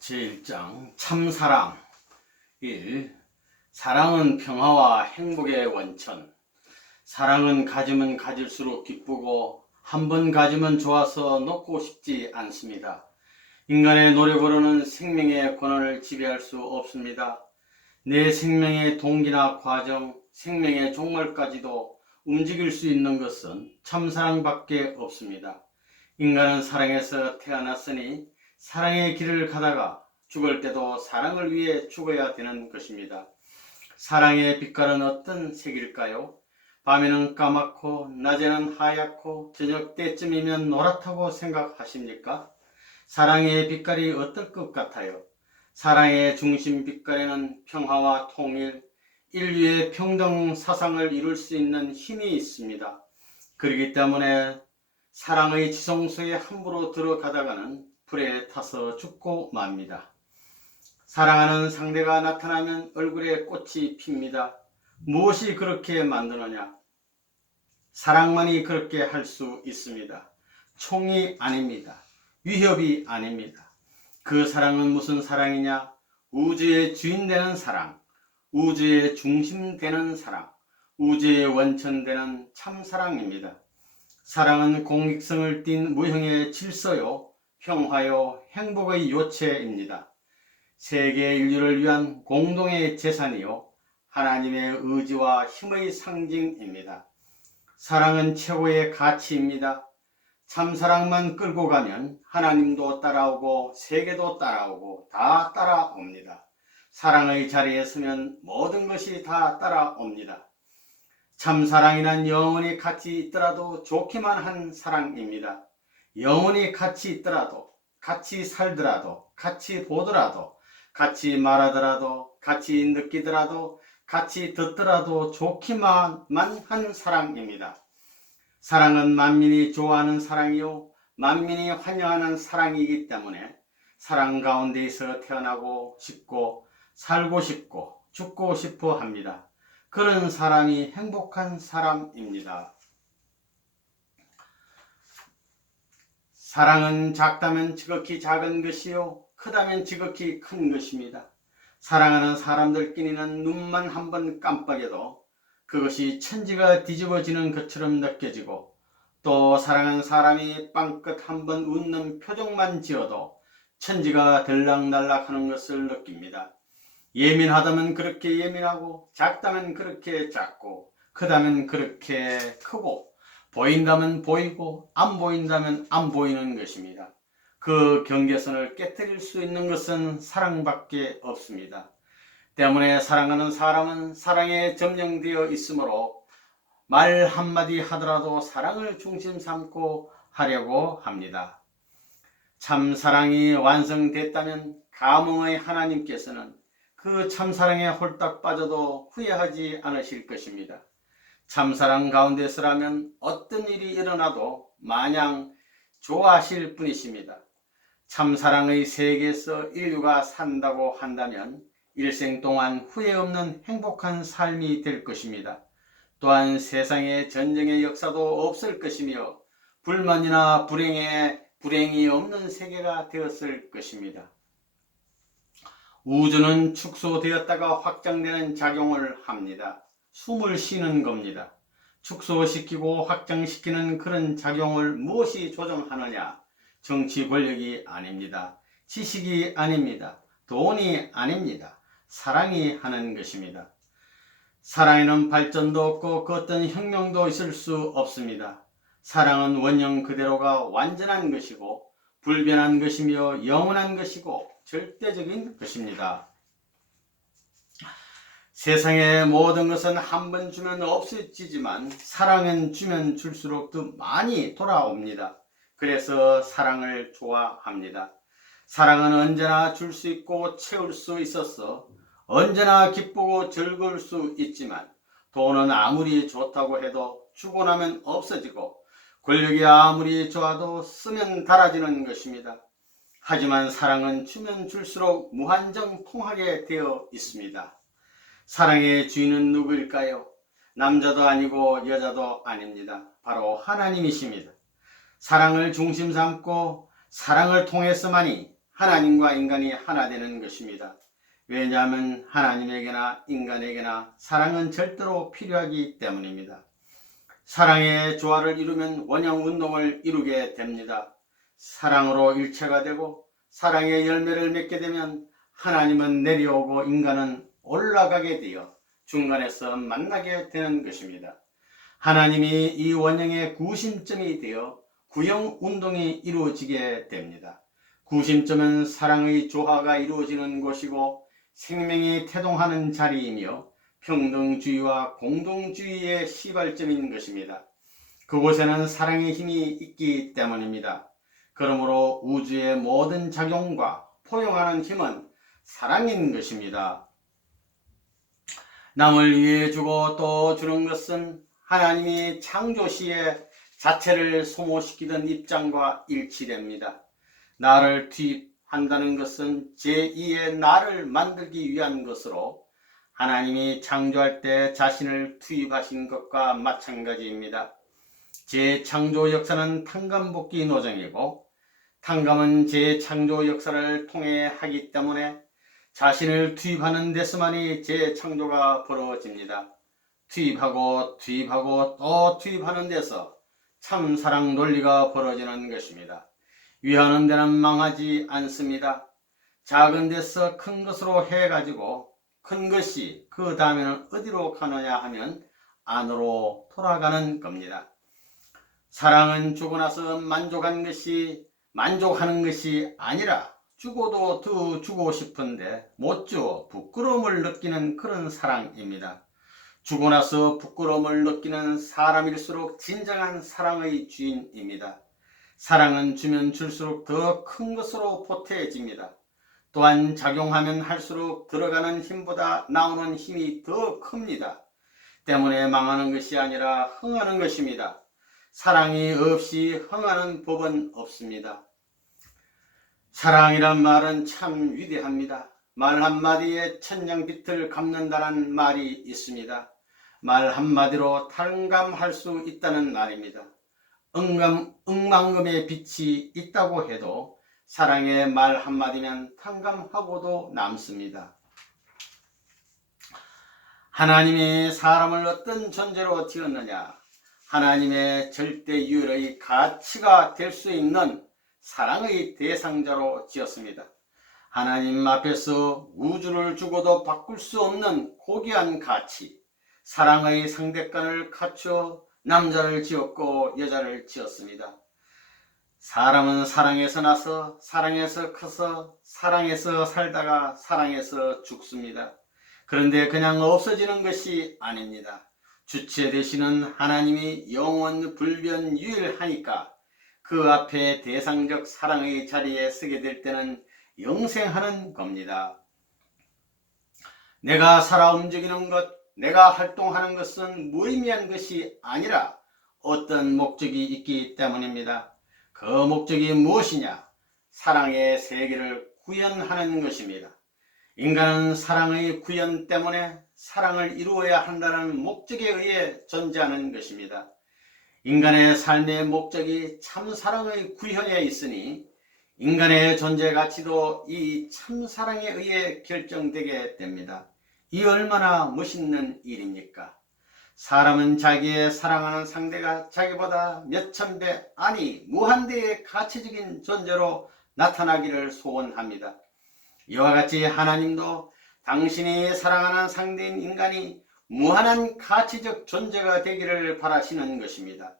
제1장 참사랑 1. 사랑은 평화와 행복의 원천. 사랑은 가지면 가질수록 기쁘고 한 번 가지면 좋아서 놓고 싶지 않습니다. 인간의 노력으로는 생명의 권한을 지배할 수 없습니다. 내 생명의 동기나 과정, 생명의 종말까지도 움직일 수 있는 것은 참사랑밖에 없습니다. 인간은 사랑에서 태어났으니 사랑의 길을 가다가 죽을 때도 사랑을 위해 죽어야 되는 것입니다. 사랑의 빛깔은 어떤 색일까요? 밤에는 까맣고 낮에는 하얗고 저녁 때쯤이면 노랗다고 생각하십니까? 사랑의 빛깔이 어떨 것 같아요? 사랑의 중심 빛깔에는 평화와 통일, 인류의 평등 사상을 이룰 수 있는 힘이 있습니다. 그렇기 때문에 사랑의 지성 속에 함부로 들어가다가는 불에 타서 죽고 맙니다. 사랑하는 상대가 나타나면 얼굴에 꽃이 핍니다. 무엇이 그렇게 만드느냐? 사랑만이 그렇게 할 수 있습니다. 총이 아닙니다. 위협이 아닙니다. 그 사랑은 무슨 사랑이냐? 우주의 주인 되는 사랑, 우주의 중심 되는 사랑, 우주의 원천 되는 참사랑입니다. 사랑은 공익성을 띤 무형의 질서요, 평화요, 행복의 요체입니다. 세계 인류를 위한 공동의 재산이요, 하나님의 의지와 힘의 상징입니다. 사랑은 최고의 가치입니다. 참사랑만 끌고 가면 하나님도 따라오고 세계도 따라오고 다 따라옵니다. 사랑의 자리에 서면 모든 것이 다 따라옵니다. 참사랑이란 영원히 같이 있더라도 좋기만 한 사랑입니다. 영원히 같이 있더라도, 같이 살더라도, 같이 보더라도, 같이 말하더라도, 같이 느끼더라도, 같이 듣더라도 좋기만 한 사랑입니다. 사랑은 만민이 좋아하는 사랑이요, 만민이 환영하는 사랑이기 때문에 사랑 가운데에서 태어나고 싶고 살고 싶고 죽고 싶어 합니다. 그런 사람이 행복한 사람입니다. 사랑은 작다면 지극히 작은 것이요, 크다면 지극히 큰 것입니다. 사랑하는 사람들끼리는 눈만 한번 깜빡여도 그것이 천지가 뒤집어지는 것처럼 느껴지고, 또 사랑하는 사람이 빵긋 한번 웃는 표정만 지어도 천지가 들락날락하는 것을 느낍니다. 예민하다면 그렇게 예민하고, 작다면 그렇게 작고, 크다면 그렇게 크고, 보인다면 보이고 안 보인다면 안 보이는 것입니다. 그 경계선을 깨뜨릴 수 있는 것은 사랑밖에 없습니다. 때문에 사랑하는 사람은 사랑에 점령되어 있으므로 말 한마디 하더라도 사랑을 중심 삼고 하려고 합니다. 참 사랑이 완성됐다면 감흥의 하나님께서는 그 참사랑에 홀딱 빠져도 후회하지 않으실 것입니다. 참사랑 가운데서라면 어떤 일이 일어나도 마냥 좋아하실 분이십니다. 참사랑의 세계에서 인류가 산다고 한다면 일생 동안 후회 없는 행복한 삶이 될 것입니다. 또한 세상에 전쟁의 역사도 없을 것이며 불만이나 불행이 없는 세계가 되었을 것입니다. 우주는 축소되었다가 확장되는 작용을 합니다. 숨을 쉬는 겁니다. 축소시키고 확장시키는 그런 작용을 무엇이 조정하느냐? 정치 권력이 아닙니다. 지식이 아닙니다. 돈이 아닙니다. 사랑이 하는 것입니다. 사랑에는 발전도 없고 그 어떤 혁명도 있을 수 없습니다. 사랑은 원형 그대로가 완전한 것이고 불변한 것이며 영원한 것이고 절대적인 것입니다. 세상의 모든 것은 한 번 주면 없어지지만 사랑은 주면 줄수록 더 많이 돌아옵니다. 그래서 사랑을 좋아합니다. 사랑은 언제나 줄 수 있고 채울 수 있어서 언제나 기쁘고 즐거울 수 있지만, 돈은 아무리 좋다고 해도 주고 나면 없어지고 권력이 아무리 좋아도 쓰면 닳아지는 것입니다. 하지만 사랑은 주면 줄수록 무한정통하게 되어 있습니다. 사랑의 주인은 누구일까요? 남자도 아니고 여자도 아닙니다. 바로 하나님이십니다. 사랑을 중심 삼고 사랑을 통해서만이 하나님과 인간이 하나 되는 것입니다. 왜냐하면 하나님에게나 인간에게나 사랑은 절대로 필요하기 때문입니다. 사랑의 조화를 이루면 원형운동을 이루게 됩니다. 사랑으로 일체가 되고 사랑의 열매를 맺게 되면 하나님은 내려오고 인간은 올라가게 되어 중간에서 만나게 되는 것입니다. 하나님이 이 원형의 구심점이 되어 구형운동이 이루어지게 됩니다. 구심점은 사랑의 조화가 이루어지는 곳이고 생명이 태동하는 자리이며 평등주의와 공동주의의 시발점인 것입니다. 그곳에는 사랑의 힘이 있기 때문입니다. 그러므로 우주의 모든 작용과 포용하는 힘은 사랑인 것입니다. 남을 위해 주고 또 주는 것은 하나님이 창조시에 자체를 소모시키던 입장과 일치됩니다. 나를 투입한다는 것은 제2의 나를 만들기 위한 것으로 하나님이 창조할 때 자신을 투입하신 것과 마찬가지입니다. 재창조 역사는 탕감복귀 노정이고 탕감은 재창조 역사를 통해 하기 때문에 자신을 투입하는 데서만이 재창조가 벌어집니다. 투입하고 또 투입하는 데서 참사랑 논리가 벌어지는 것입니다. 위하는 데는 망하지 않습니다. 작은 데서 큰 것으로 해가지고 큰 것이 그 다음에는 어디로 가느냐 하면 안으로 돌아가는 겁니다. 사랑은 주고 나서 만족하는 것이 아니라 주고도 더 주고 싶은데 못 줘 부끄러움을 느끼는 그런 사랑입니다. 주고 나서 부끄러움을 느끼는 사람일수록 진정한 사랑의 주인입니다. 사랑은 주면 줄수록 더 큰 것으로 보태집니다. 또한 작용하면 할수록 들어가는 힘보다 나오는 힘이 더 큽니다. 때문에 망하는 것이 아니라 흥하는 것입니다. 사랑이 없이 흥하는 법은 없습니다. 사랑이란 말은 참 위대합니다. 말 한마디에 천냥빛을 갚는다는 말이 있습니다. 말 한마디로 탕감할 수 있다는 말입니다. 억만금의 빛이 있다고 해도 사랑의 말 한마디면 탕감하고도 남습니다. 하나님이 사람을 어떤 존재로 지었느냐? 하나님의 절대 유일의 가치가 될 수 있는 사랑의 대상자로 지었습니다. 하나님 앞에서 우주를 주고도 바꿀 수 없는 고귀한 가치, 사랑의 상대권을 갖추어 남자를 지었고 여자를 지었습니다. 사람은 사랑에서 나서 사랑에서 커서 사랑에서 살다가 사랑에서 죽습니다. 그런데 그냥 없어지는 것이 아닙니다. 주체 되시는 하나님이 영원 불변 유일하니까 그 앞에 대상적 사랑의 자리에 서게 될 때는 영생하는 겁니다. 내가 살아 움직이는 것, 내가 활동하는 것은 무의미한 것이 아니라 어떤 목적이 있기 때문입니다. 그 목적이 무엇이냐? 사랑의 세계를 구현하는 것입니다. 인간은 사랑의 구현 때문에 사랑을 이루어야 한다는 목적에 의해 존재하는 것입니다. 인간의 삶의 목적이 참사랑의 구현에 있으니 인간의 존재 가치도 이 참사랑에 의해 결정되게 됩니다. 이 얼마나 멋있는 일입니까? 사람은 자기의 사랑하는 상대가 자기보다 몇천 배 아니 무한대의 가치적인 존재로 나타나기를 소원합니다. 이와 같이 하나님도 당신이 사랑하는 상대인 인간이 무한한 가치적 존재가 되기를 바라시는 것입니다.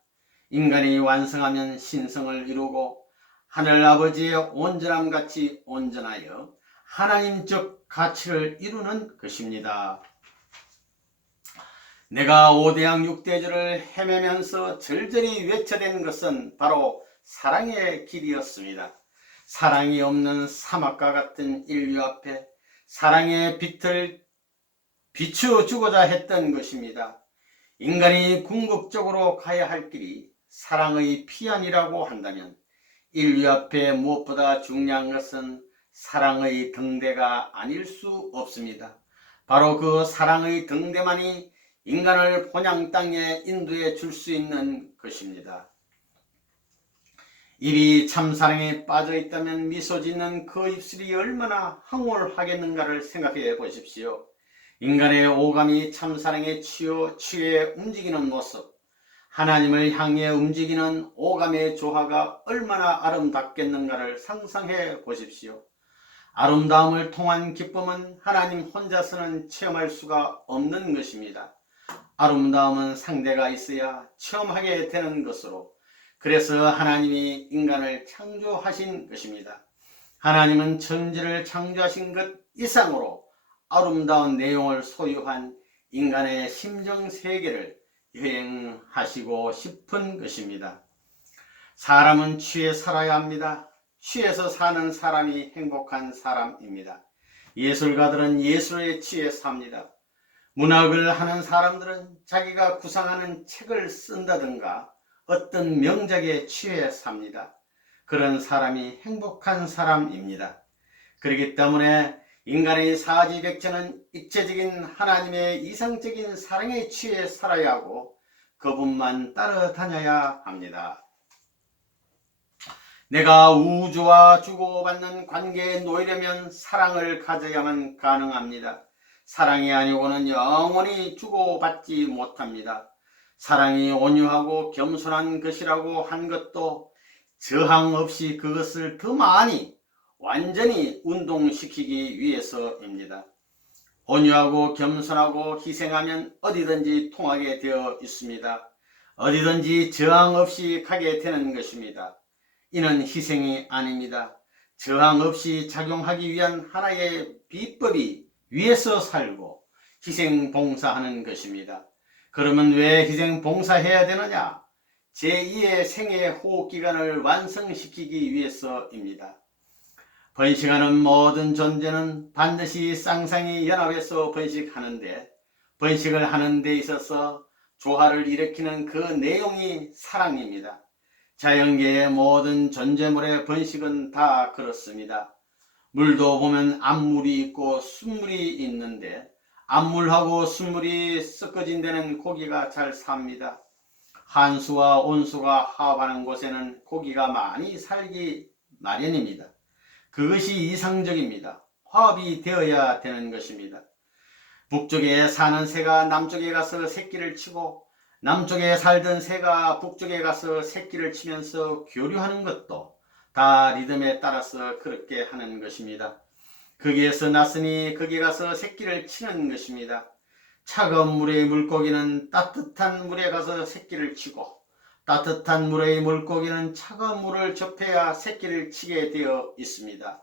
인간이 완성하면 신성을 이루고 하늘아버지의 온전함같이 온전하여 하나님적 가치를 이루는 것입니다. 내가 5대양 6대주를 헤매면서 절절히 외쳐댄 것은 바로 사랑의 길이었습니다. 사랑이 없는 사막과 같은 인류 앞에 사랑의 빛을 비추어주고자 했던 것입니다. 인간이 궁극적으로 가야 할 길이 사랑의 피안이라고 한다면 인류 앞에 무엇보다 중요한 것은 사랑의 등대가 아닐 수 없습니다. 바로 그 사랑의 등대만이 인간을 본향 땅에 인도해 줄 수 있는 것입니다. 입이 참사랑에 빠져 있다면 미소 짓는 그 입술이 얼마나 황홀하겠는가를 생각해 보십시오. 인간의 오감이 참사랑에 취해 움직이는 모습, 하나님을 향해 움직이는 오감의 조화가 얼마나 아름답겠는가를 상상해 보십시오. 아름다움을 통한 기쁨은 하나님 혼자서는 체험할 수가 없는 것입니다. 아름다움은 상대가 있어야 체험하게 되는 것으로, 그래서 하나님이 인간을 창조하신 것입니다. 하나님은 천지를 창조하신 것 이상으로 아름다운 내용을 소유한 인간의 심정 세계를 여행하시고 싶은 것입니다. 사람은 취해 살아야 합니다. 취해서 사는 사람이 행복한 사람입니다. 예술가들은 예술에 취해 삽니다. 문학을 하는 사람들은 자기가 구상하는 책을 쓴다든가 어떤 명작에 취해 삽니다. 그런 사람이 행복한 사람입니다. 그렇기 때문에 인간의 사지백체는 입체적인 하나님의 이상적인 사랑에 취해 살아야 하고 그분만 따라다녀야 합니다. 내가 우주와 주고받는 관계에 놓이려면 사랑을 가져야만 가능합니다. 사랑이 아니고는 영원히 주고받지 못합니다. 사랑이 온유하고 겸손한 것이라고 한 것도 저항 없이 그것을 더 많이 완전히 운동시키기 위해서입니다. 온유하고 겸손하고 희생하면 어디든지 통하게 되어 있습니다. 어디든지 저항 없이 가게 되는 것입니다. 이는 희생이 아닙니다. 저항 없이 작용하기 위한 하나의 비법이 위에서 살고 희생 봉사하는 것입니다. 그러면 왜 희생 봉사해야 되느냐? 제2의 생애 호흡기관을 완성시키기 위해서입니다. 번식하는 모든 존재는 반드시 쌍쌍이 연합해서 번식하는데, 번식을 하는 데 있어서 조화를 일으키는 그 내용이 사랑입니다. 자연계의 모든 존재물의 번식은 다 그렇습니다. 물도 보면 암물이 있고 순물이 있는데 암물하고 순물이 섞어진 데는 고기가 잘 삽니다. 한수와 온수가 화합하는 곳에는 고기가 많이 살기 마련입니다. 그것이 이상적입니다. 화합이 되어야 되는 것입니다. 북쪽에 사는 새가 남쪽에 가서 새끼를 치고 남쪽에 살던 새가 북쪽에 가서 새끼를 치면서 교류하는 것도 다 리듬에 따라서 그렇게 하는 것입니다. 거기에서 났으니 거기 가서 새끼를 치는 것입니다. 차가운 물의 물고기는 따뜻한 물에 가서 새끼를 치고 따뜻한 물의 물고기는 차가운 물을 접해야 새끼를 치게 되어 있습니다.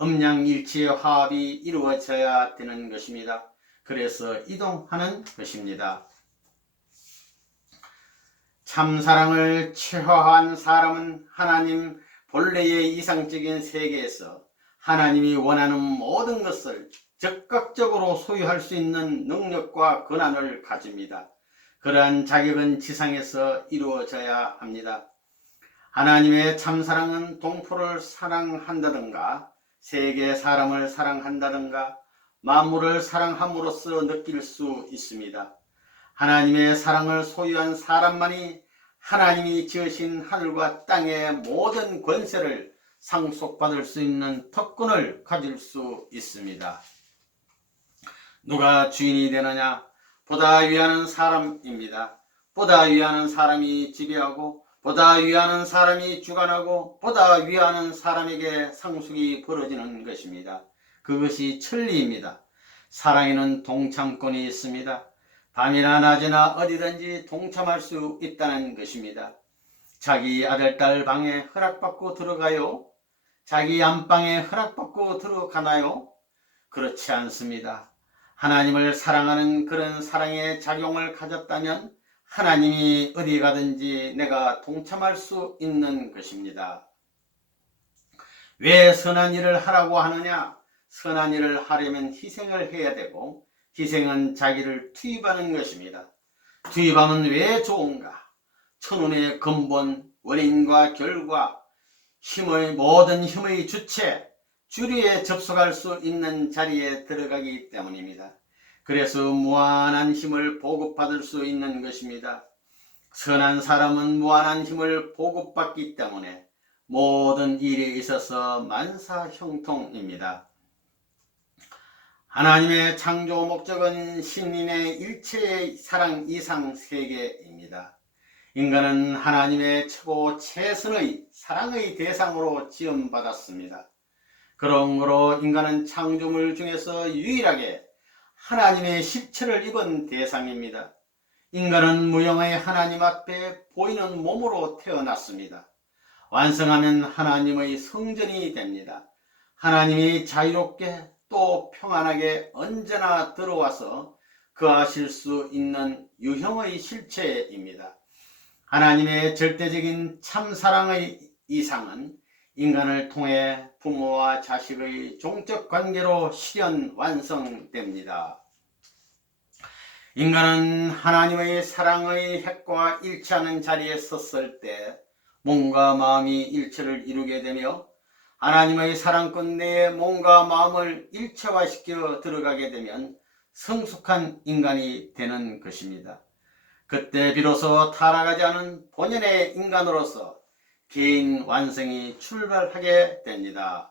음양일치의 화합이 이루어져야 되는 것입니다. 그래서 이동하는 것입니다. 참사랑을 최화한 사람은 하나님 본래의 이상적인 세계에서 하나님이 원하는 모든 것을 적극적으로 소유할 수 있는 능력과 권한을 가집니다. 그러한 자격은 지상에서 이루어져야 합니다. 하나님의 참사랑은 동포를 사랑한다든가 세계 사람을 사랑한다든가 만물을 사랑함으로써 느낄 수 있습니다. 하나님의 사랑을 소유한 사람만이 하나님이 지으신 하늘과 땅의 모든 권세를 상속받을 수 있는 특권을 가질 수 있습니다. 누가 주인이 되느냐? 보다 위하는 사람입니다. 보다 위하는 사람이 지배하고 보다 위하는 사람이 주관하고 보다 위하는 사람에게 상속이 벌어지는 것입니다. 그것이 천리입니다. 사랑에는 동참권이 있습니다. 밤이나 낮이나 어디든지 동참할 수 있다는 것입니다. 자기 아들, 딸 방에 허락받고 들어가요? 자기 안방에 허락받고 들어가나요? 그렇지 않습니다. 하나님을 사랑하는 그런 사랑의 작용을 가졌다면 하나님이 어디 가든지 내가 동참할 수 있는 것입니다. 왜 선한 일을 하라고 하느냐? 선한 일을 하려면 희생을 해야 되고 희생은 자기를 투입하는 것입니다. 투입하면 왜 좋은가? 천운의 근본, 원인과 결과, 모든 힘의 주체, 주류에 접속할 수 있는 자리에 들어가기 때문입니다. 그래서 무한한 힘을 보급받을 수 있는 것입니다. 선한 사람은 무한한 힘을 보급받기 때문에 모든 일에 있어서 만사형통입니다. 하나님의 창조 목적은 신인의 일체의 사랑 이상 세계입니다. 인간은 하나님의 최고 최선의 사랑의 대상으로 지음받았습니다. 그러므로 인간은 창조물 중에서 유일하게 하나님의 실체를 입은 대상입니다. 인간은 무형의 하나님 앞에 보이는 몸으로 태어났습니다. 완성하면 하나님의 성전이 됩니다. 하나님이 자유롭게 또 평안하게 언제나 들어와서 거하실 수 있는 유형의 실체입니다. 하나님의 절대적인 참사랑의 이상은 인간을 통해 부모와 자식의 종적 관계로 실현 완성됩니다. 인간은 하나님의 사랑의 핵과 일치하는 자리에 섰을 때 몸과 마음이 일체를 이루게 되며 하나님의 사랑권 내에 몸과 마음을 일체화시켜 들어가게 되면 성숙한 인간이 되는 것입니다. 그때 비로소 타락하지 않은 본연의 인간으로서 개인 완성이 출발하게 됩니다.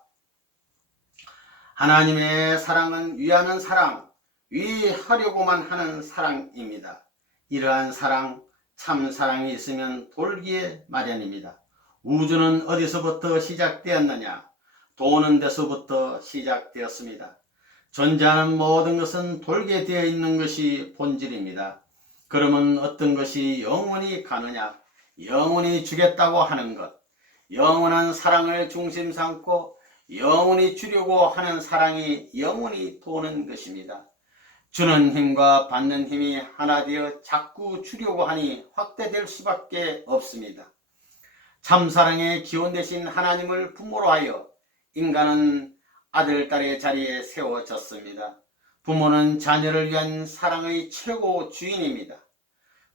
하나님의 사랑은 위하는 사랑, 위하려고만 하는 사랑입니다. 이러한 사랑, 참사랑이 있으면 돌기에 마련입니다. 우주는 어디서부터 시작되었느냐? 도는 데서부터 시작되었습니다. 존재하는 모든 것은 돌게 되어 있는 것이 본질입니다. 그러면 어떤 것이 영원히 가느냐? 영원히 주겠다고 하는 것, 영원한 사랑을 중심 삼고 영원히 주려고 하는 사랑이 영원히 도는 것입니다. 주는 힘과 받는 힘이 하나 되어 자꾸 주려고 하니 확대될 수밖에 없습니다. 참사랑의 기원 되신 하나님을 부모로 하여 인간은 아들, 딸의 자리에 세워졌습니다. 부모는 자녀를 위한 사랑의 최고 주인입니다.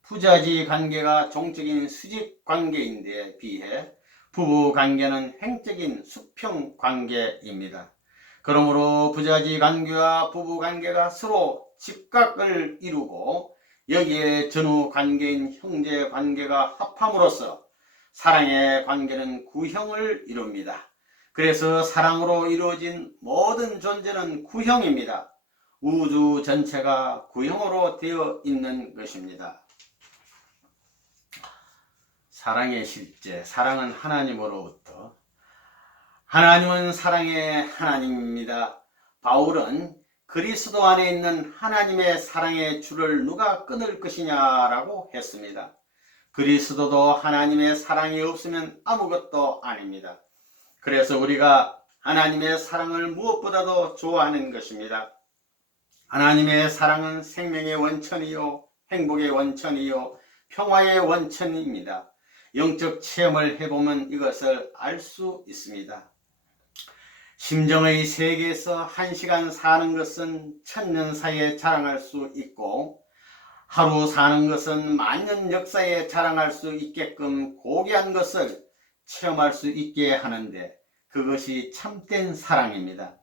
부자지 관계가 종적인 수직 관계인데 비해 부부 관계는 행적인 수평 관계입니다. 그러므로 부자지 관계와 부부 관계가 서로 직각을 이루고 여기에 전후 관계인 형제 관계가 합함으로써 사랑의 관계는 구형을 이룹니다. 그래서 사랑으로 이루어진 모든 존재는 구형입니다. 우주 전체가 구형으로 되어 있는 것입니다. 사랑의 실제, 사랑은 하나님으로부터. 하나님은 사랑의 하나님입니다. 바울은 그리스도 안에 있는 하나님의 사랑의 줄을 누가 끊을 것이냐라고 했습니다. 그리스도도 하나님의 사랑이 없으면 아무것도 아닙니다. 그래서 우리가 하나님의 사랑을 무엇보다도 좋아하는 것입니다. 하나님의 사랑은 생명의 원천이요, 행복의 원천이요, 평화의 원천입니다. 영적 체험을 해보면 이것을 알 수 있습니다. 심정의 세계에서 1시간 사는 것은 1000년 사이에 자랑할 수 있고 하루 사는 것은 만년 역사에 자랑할 수 있게끔 고귀한 것을 체험할 수 있게 하는데 그것이 참된 사랑입니다.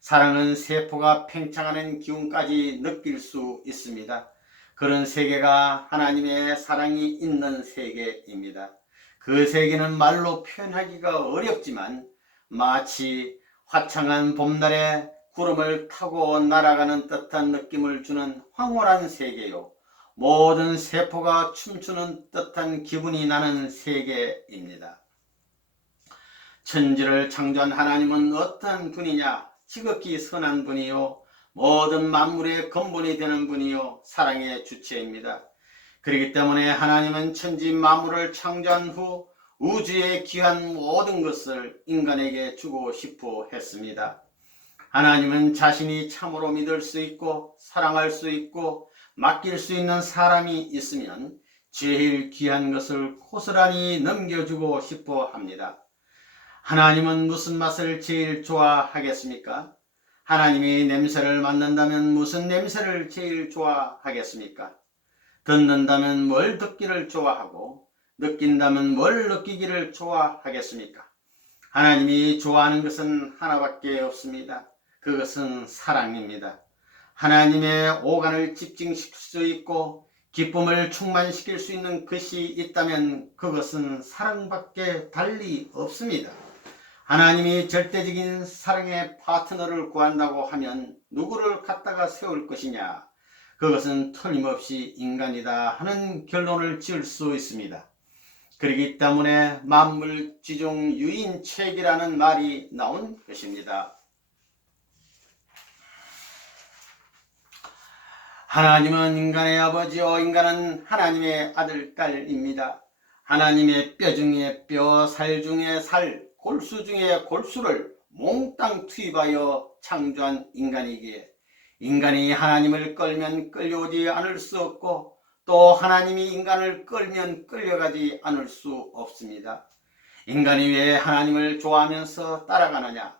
사랑은 세포가 팽창하는 기운까지 느낄 수 있습니다. 그런 세계가 하나님의 사랑이 있는 세계입니다. 그 세계는 말로 표현하기가 어렵지만 마치 화창한 봄날에 구름을 타고 날아가는 듯한 느낌을 주는 황홀한 세계요. 모든 세포가 춤추는 듯한 기분이 나는 세계입니다. 천지를 창조한 하나님은 어떤 분이냐? 지극히 선한 분이요. 모든 만물의 근본이 되는 분이요. 사랑의 주체입니다. 그렇기 때문에 하나님은 천지 만물을 창조한 후 우주의 귀한 모든 것을 인간에게 주고 싶어 했습니다. 하나님은 자신이 참으로 믿을 수 있고 사랑할 수 있고 맡길 수 있는 사람이 있으면 제일 귀한 것을 고스란히 넘겨주고 싶어 합니다. 하나님은 무슨 맛을 제일 좋아하겠습니까? 하나님이 냄새를 맡는다면 무슨 냄새를 제일 좋아하겠습니까? 듣는다면 뭘 듣기를 좋아하고 느낀다면 뭘 느끼기를 좋아하겠습니까? 하나님이 좋아하는 것은 하나밖에 없습니다. 그것은 사랑입니다. 하나님의 오간을 집중시킬 수 있고 기쁨을 충만시킬 수 있는 것이 있다면 그것은 사랑밖에 달리 없습니다. 하나님이 절대적인 사랑의 파트너를 구한다고 하면 누구를 갖다가 세울 것이냐? 그것은 틀림없이 인간이다 하는 결론을 지을 수 있습니다. 그렇기 때문에 만물지중 유인책이라는 말이 나온 것입니다. 하나님은 인간의 아버지요, 인간은 하나님의 아들, 딸입니다. 하나님의 뼈 중에 뼈, 살 중에 살, 골수 중에 골수를 몽땅 투입하여 창조한 인간이기에 인간이 하나님을 끌면 끌려오지 않을 수 없고 또 하나님이 인간을 끌면 끌려가지 않을 수 없습니다. 인간이 왜 하나님을 좋아하면서 따라가느냐?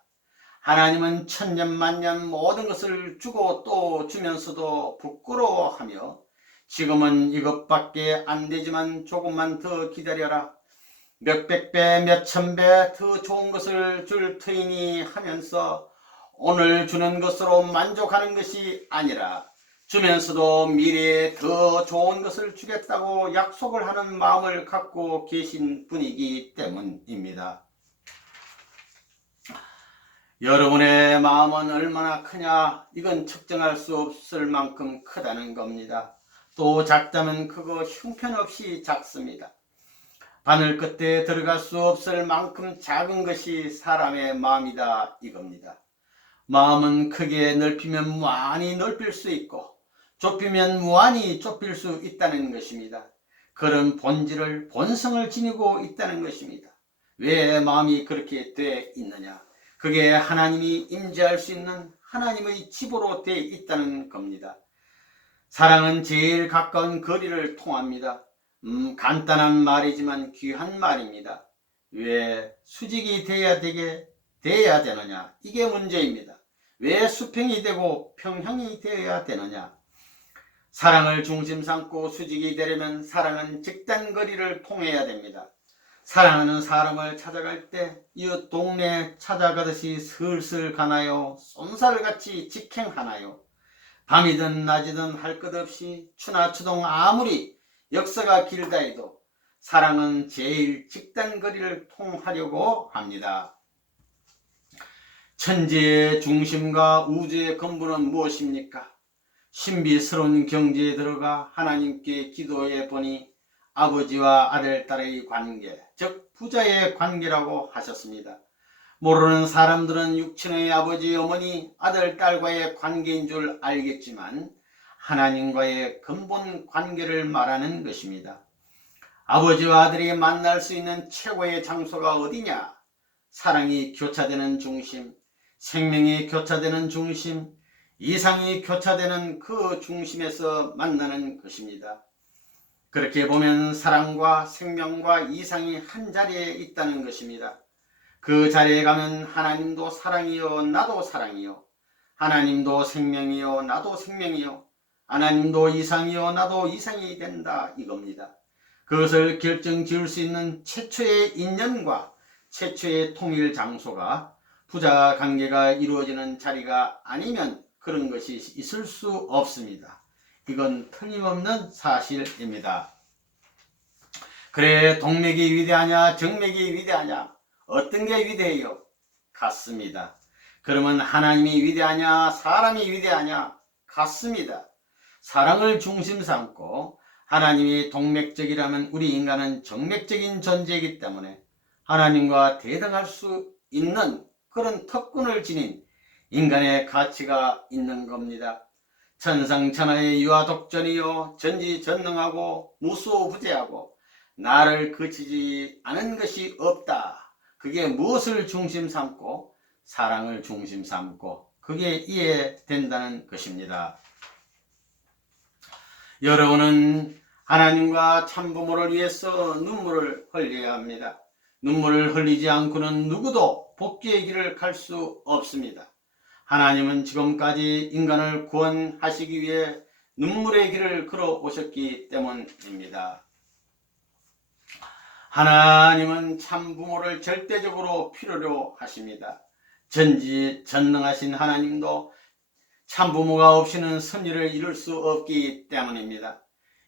하나님은 천년만년 모든 것을 주고 또 주면서도 부끄러워하며 지금은 이것밖에 안 되지만 조금만 더 기다려라. 몇백 배, 몇천 배 더 좋은 것을 줄 터이니 하면서 오늘 주는 것으로 만족하는 것이 아니라 주면서도 미래에 더 좋은 것을 주겠다고 약속을 하는 마음을 갖고 계신 분이기 때문입니다. 여러분의 마음은 얼마나 크냐? 이건 측정할 수 없을 만큼 크다는 겁니다. 또 작다면 그거 형편없이 작습니다. 바늘 끝에 들어갈 수 없을 만큼 작은 것이 사람의 마음이다 이겁니다. 마음은 크게 넓히면 무한히 넓힐 수 있고 좁히면 무한히 좁힐 수 있다는 것입니다. 그런 본질을, 본성을 지니고 있다는 것입니다. 왜 마음이 그렇게 돼 있느냐? 그게 하나님이 임재할 수 있는 하나님의 집으로 돼 있다는 겁니다. 사랑은 제일 가까운 거리를 통합니다. 간단한 말이지만 귀한 말입니다. 왜 수직이 돼야 되느냐? 이게 문제입니다. 왜 수평이 되고 평형이 되어야 되느냐? 사랑을 중심 삼고 수직이 되려면 사랑은 직단거리를 통해야 됩니다. 사랑하는 사람을 찾아갈 때 이웃 동네 찾아가듯이 슬슬 가나요? 쏜살같이 직행하나요? 밤이든 낮이든 할 것 없이 추나추동 아무리 역사가 길다 해도 사랑은 제일 직단거리를 통하려고 합니다. 천지의 중심과 우주의 근본은 무엇입니까? 신비스러운 경지에 들어가 하나님께 기도해 보니 아버지와 아들, 딸의 관계, 즉 부자의 관계라고 하셨습니다. 모르는 사람들은 육친의 아버지, 어머니, 아들, 딸과의 관계인 줄 알겠지만 하나님과의 근본 관계를 말하는 것입니다. 아버지와 아들이 만날 수 있는 최고의 장소가 어디냐? 사랑이 교차되는 중심, 생명이 교차되는 중심, 이상이 교차되는 그 중심에서 만나는 것입니다. 그렇게 보면 사랑과 생명과 이상이 한 자리에 있다는 것입니다. 그 자리에 가면 하나님도 사랑이요 나도 사랑이요, 하나님도 생명이요 나도 생명이요, 하나님도 이상이요 나도 이상이 된다 이겁니다. 그것을 결정지을 수 있는 최초의 인연과 최초의 통일 장소가 부자 관계가 이루어지는 자리가 아니면 그런 것이 있을 수 없습니다. 이건 틀림없는 사실입니다. 그래, 동맥이 위대하냐 정맥이 위대하냐, 어떤 게 위대해요? 같습니다. 그러면 하나님이 위대하냐 사람이 위대하냐? 같습니다. 사랑을 중심 삼고 하나님이 동맥적이라면 우리 인간은 정맥적인 존재이기 때문에 하나님과 대등할 수 있는 그런 특권을 지닌 인간의 가치가 있는 겁니다. 천상천하의 유아독존이요 전지전능하고 무소부재하고 나를 그치지 않은 것이 없다. 그게 무엇을 중심 삼고 사랑을 중심 삼고 그게 이해된다는 것입니다. 여러분은 하나님과 참부모를 위해서 눈물을 흘려야 합니다. 눈물을 흘리지 않고는 누구도 복귀의 길을 갈 수 없습니다. 하나님은 지금까지 인간을 구원하시기 위해 눈물의 길을 걸어오셨기 때문입니다. 하나님은 참부모를 절대적으로 필요로 하십니다. 전지전능하신 하나님도 참부모가 없이는 섭리를 이룰 수 없기 때문입니다.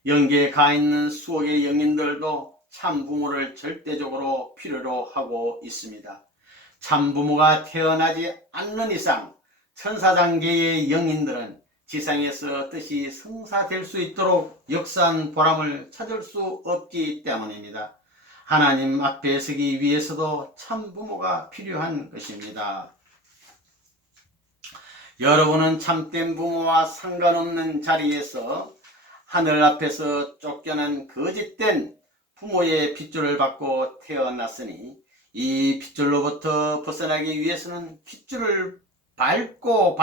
영계에 가 있는 수억의 영인들도 참부모를 절대적으로 필요로 하고 있습니다. 참부모가 태어나지 않는 이상 천사장계의 영인들은 지상에서 뜻이 성사될 수 있도록 역사한 보람을 찾을 수 없기 때문입니다. 하나님 앞에 서기 위해서도 참부모가 필요한 것입니다. 여러분은 참된 부모와 상관없는 자리에서 하늘 앞에서 쫓겨난 거짓된 부모의 핏줄을 받고 태어났으니 이 핏줄로부터 벗어나기 위해서는 핏줄을 밟고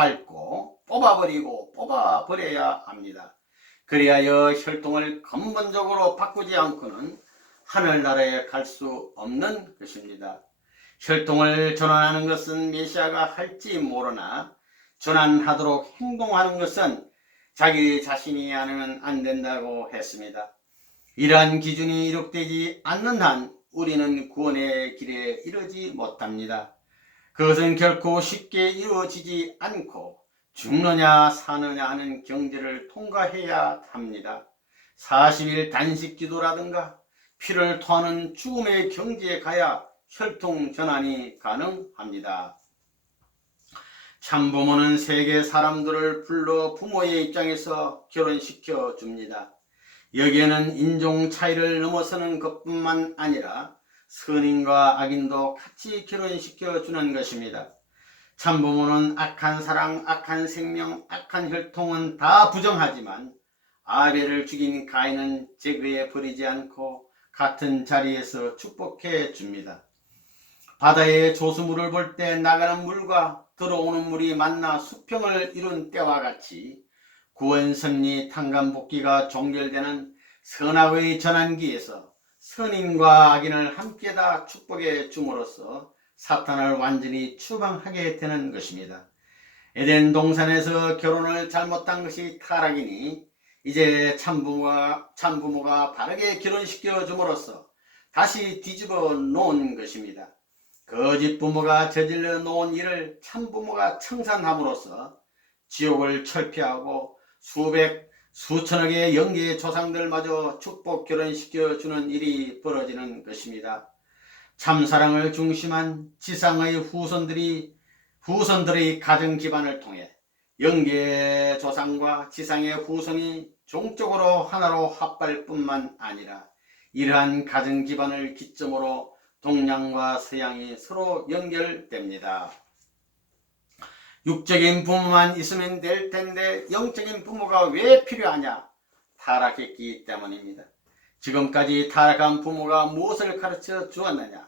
뽑아버려야 합니다. 그리하여 혈통을 근본적으로 바꾸지 않고는 하늘나라에 갈 수 없는 것입니다. 혈통을 전환하는 것은 메시아가 할지 모르나 전환하도록 행동하는 것은 자기 자신이 하면 안 된다고 했습니다. 이러한 기준이 이룩되지 않는 한 우리는 구원의 길에 이르지 못합니다. 그것은 결코 쉽게 이루어지지 않고 죽느냐 사느냐 하는 경지를 통과해야 합니다. 40일 단식 기도라든가 피를 토하는 죽음의 경지에 가야 혈통 전환이 가능합니다. 참부모는 세계 사람들을 불러 부모의 입장에서 결혼시켜 줍니다. 여기에는 인종 차이를 넘어서는 것뿐만 아니라 선인과 악인도 같이 결혼시켜 주는 것입니다. 참부모는 악한 사랑, 악한 생명, 악한 혈통은 다 부정하지만 아벨을 죽인 가인은 제거해 버리지 않고 같은 자리에서 축복해 줍니다. 바다의 조수물을 볼 때 나가는 물과 들어오는 물이 만나 수평을 이룬 때와 같이 구원 섭리 탕감복귀가 종결되는 선악의 전환기에서 선인과 악인을 함께 다 축복해 줌으로써 사탄을 완전히 추방하게 되는 것입니다. 에덴 동산에서 결혼을 잘못한 것이 타락이니 이제 참부모가 바르게 결혼시켜 줌으로써 다시 뒤집어 놓은 것입니다. 거짓 부모가 저질러 놓은 일을 참부모가 청산함으로써 지옥을 철폐하고 수천억의 영계의 조상들마저 축복 결혼시켜 주는 일이 벌어지는 것입니다. 참사랑을 중심한 지상의 후손들의 가정 기반을 통해 영계의 조상과 지상의 후손이 종적으로 하나로 합할 뿐만 아니라 이러한 가정 기반을 기점으로 동양과 서양이 서로 연결됩니다. 육적인 부모만 있으면 될 텐데 영적인 부모가 왜 필요하냐? 타락했기 때문입니다. 지금까지 타락한 부모가 무엇을 가르쳐 주었느냐?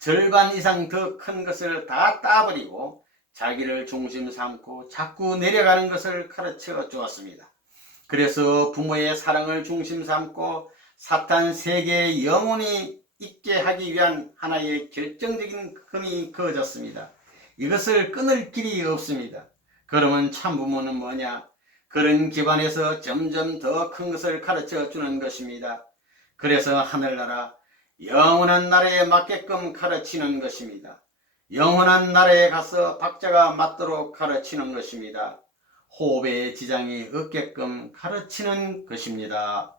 절반 이상 더 큰 것을 다 따버리고 자기를 중심 삼고 자꾸 내려가는 것을 가르쳐 주었습니다. 그래서 부모의 사랑을 중심 삼고 사탄 세계의 영혼이 있게 하기 위한 하나의 결정적인 금이 그어졌습니다. 이것을 끊을 길이 없습니다. 그러면 참부모는 뭐냐? 그런 기반에서 점점 더 큰 것을 가르쳐 주는 것입니다. 그래서 하늘나라, 영원한 나라에 맞게끔 가르치는 것입니다. 영원한 나라에 가서 박자가 맞도록 가르치는 것입니다. 호흡의 지장이 없게끔 가르치는 것입니다.